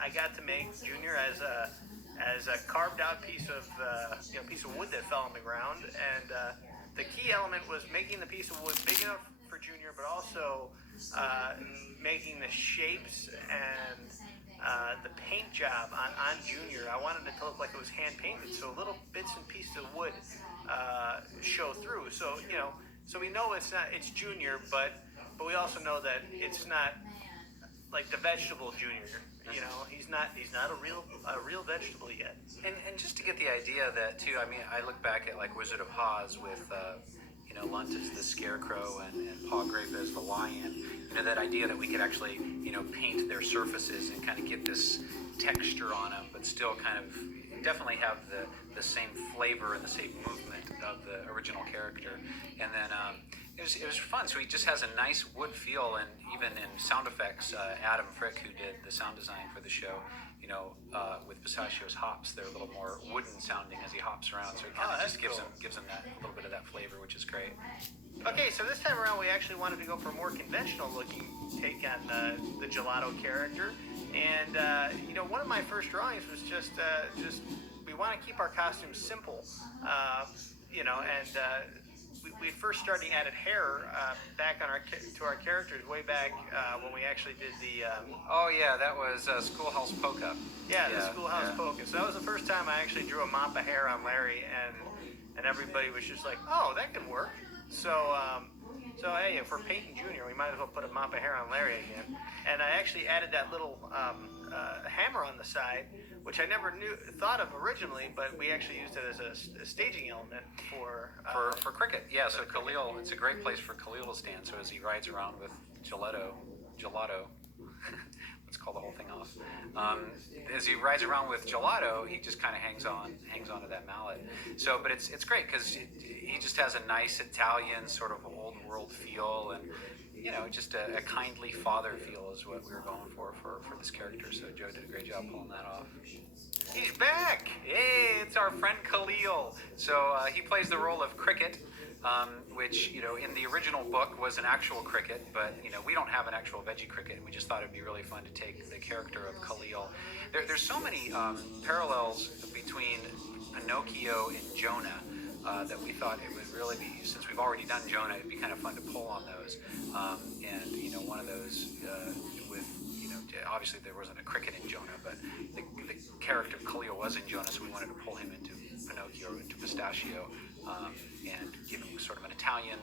I got to make Junior as a carved out piece of piece of wood that fell on the ground, and the key element was making the piece of wood big enough for Junior, but also making the shapes and the paint job on Junior. I wanted it to look like it was hand painted, so little bits and pieces of wood show through. So so we know it's Junior, but we also know that it's not like the vegetable Junior. He's not a real vegetable yet. And just to get the idea that too, I mean, I look back at like Wizard of Oz with Lunt as the Scarecrow and Paul Grape as the Lion. That idea that we could actually paint their surfaces and kind of get this texture on them, but still kind of definitely have the same flavor and the same movement of the original character. And then it was fun. So he just has a nice wood feel, and even in sound effects, Adam Frick, who did the sound design for the show, with Pistachio's hops, they're a little more wooden sounding as he hops around. So it kind of just gives him that a little bit of that flavor, which is great. Okay, so this time around we actually wanted to go for a more conventional looking take on the gelato character, and one of my first drawings was just we want to keep our costumes simple, we first started added hair back to our characters way back when we actually did the. That was Schoolhouse Polka. The Schoolhouse Polka. So that was the first time I actually drew a mop of hair on Larry, and everybody was just like, "Oh, that can work." So hey, if we're painting Junior, we might as well put a mop of hair on Larry again. And I actually added that little hammer on the side, which I never thought of originally, but we actually used it as a staging element for Cricket. Yeah, so Khalil, it's a great place for Khalil to stand. So as he rides around with gelato, let's call the whole thing off. As he rides around with gelato, he just kind of hangs onto that mallet. So, but it's great because he just has a nice Italian sort of old world feel, and just a kindly father feel is what we were going for this character. So Joe did a great job pulling that off. He's back! Hey, it's our friend Khalil. So he plays the role of Cricket, which in the original book was an actual cricket, but we don't have an actual veggie cricket, and we just thought it'd be really fun to take the character of Khalil. There's so many parallels between Pinocchio and Jonah that we thought it would really be, since we've already done Jonah, it'd be kind of fun to pull on those. And one of those with obviously there wasn't a cricket in Jonah, but the character Khalil was in Jonah, so we wanted to pull him into Pinocchio, into Pistachio, and give him sort of an Italian,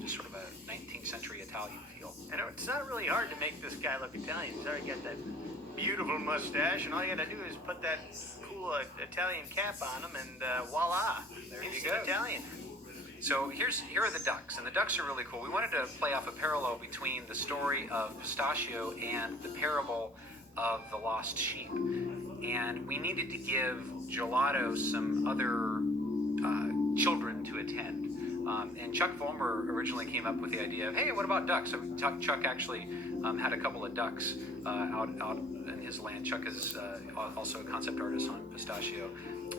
just sort of a 19th century Italian feel. And it's not really hard to make this guy look Italian. He's already got that beautiful mustache, and all you got to do is put that cool Italian cap on him, and voila, there you he's go. Italian. So here are the ducks, and the ducks are really cool. We wanted to play off a parallel between the story of Pistachio and the parable of the lost sheep. And we needed to give Gelato some other children to attend. And Chuck Vollmer originally came up with the idea of, hey, what about ducks? So Chuck actually had a couple of ducks out in his land. Chuck is also a concept artist on Pistachio.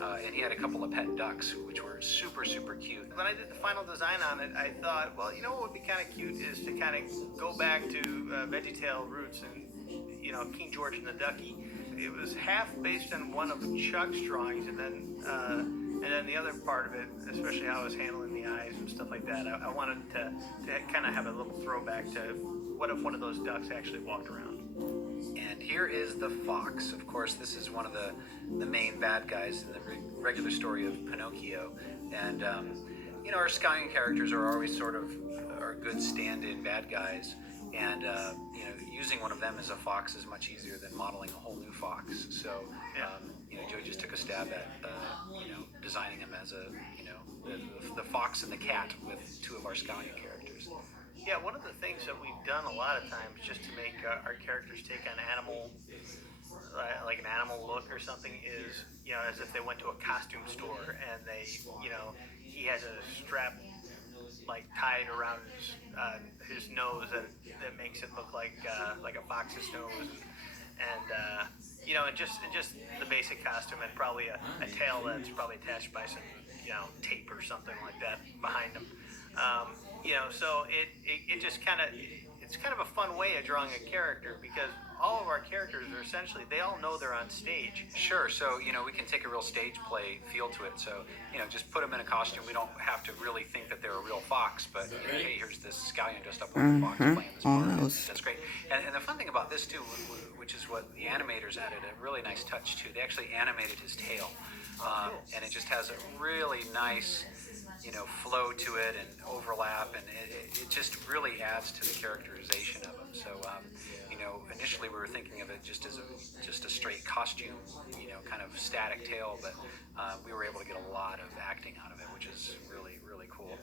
And he had a couple of pet ducks, which were super, super cute. When I did the final design on it, I thought, well, what would be kind of cute is to kind of go back to VeggieTale roots and, King George and the Ducky. It was half based on one of Chuck's drawings, and then the other part of it, especially how I was handling the eyes and stuff like that, I wanted to kind of have a little throwback to what if one of those ducks actually walked around. And here is the fox. Of course, this is one of the main bad guys in the regular story of Pinocchio. And, our Stallion characters are always sort of are good stand-in bad guys. And, using one of them as a fox is much easier than modeling a whole new fox. So, Joe just took a stab at, designing him as the fox and the cat with two of our Stallion characters. Yeah, one of the things that we've done a lot of times just to make our characters take on animal, like an animal look or something, is, as if they went to a costume store and they, he has a strap tied around his nose that makes it look like a fox's nose, and just the basic costume, and probably a tail that's probably attached by some tape or something like that behind him. So it just kind of, it's kind of a fun way of drawing a character, because all of our characters are essentially, they all know they're on stage. Sure. So, we can take a real stage play feel to it. So, just put them in a costume. We don't have to really think that they're a real fox, but hey, here's this scallion dressed up like a fox playing this part. Almost. That's great. And the fun thing about this too, which is what the animators added a really nice touch to. They actually animated his tail, and it just has a really nice, flow to it and overlap, and it just really adds to the characterization of him. So, initially we were thinking of it just as a straight costume, kind of static tail, but we were able to get a lot of acting out of it, which is really, really cool.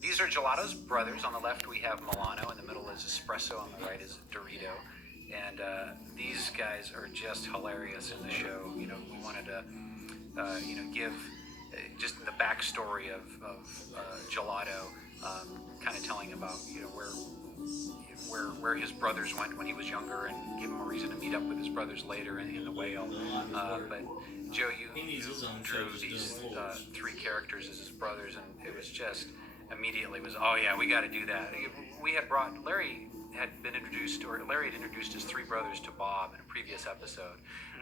These are Gelato's brothers. On the left we have Milano, in the middle is Espresso, on the right is Dorito. And these guys are just hilarious in the show. We wanted to, give just the backstory of Gelato, kind of telling about, where his brothers went when he was younger, and give him a reason to meet up with his brothers later in the whale. But Joe, you drew these three characters as his brothers, and it was just immediately oh yeah, we got to do that. We had brought Larry had introduced his three brothers to Bob in a previous episode,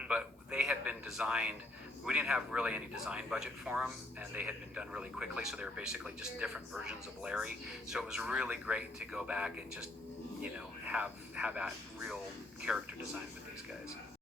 but they had been designed. We didn't have really any design budget for them, and they had been done really quickly, so they were basically just different versions of Larry. So it was really great to go back and just have that real character design with these guys.